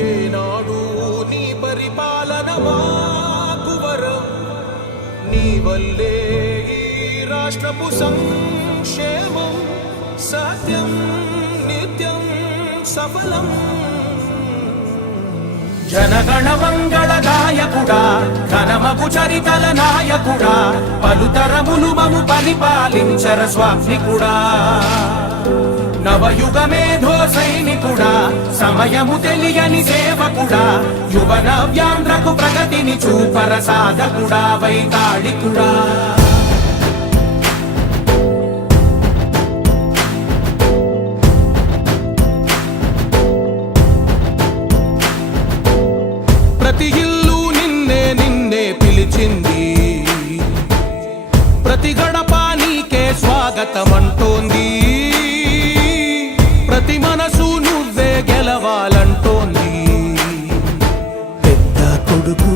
ఏనాడు నీ పరిపాలన మాకు వరం, నీ వల్లే ఈ రాష్ట్రపు సంక్షేమం సత్యం నిత్యం సఫలం. జనగణ మంగళ గాయకుడా, ఘనమగు చరితల నాయకుడా, పలుతరములు మము పరిపాలించర స్వామికుడా. నవయుగ మేధో సైనికుడా, సమయము తెలియని సేవకుడా, యువ నవ్యాంధ్రకు ప్రగతిని చూపర సాధకుడా, వైతాళికుడా. ప్రతి ఇల్లు నిన్నే నిన్నే పిలిచింది, ప్రతి గడప నీకే స్వాగతమంటోంది, ప్రతి మనసు నువ్వే గెలవాలంటోంది. పెద్ద కొడుకు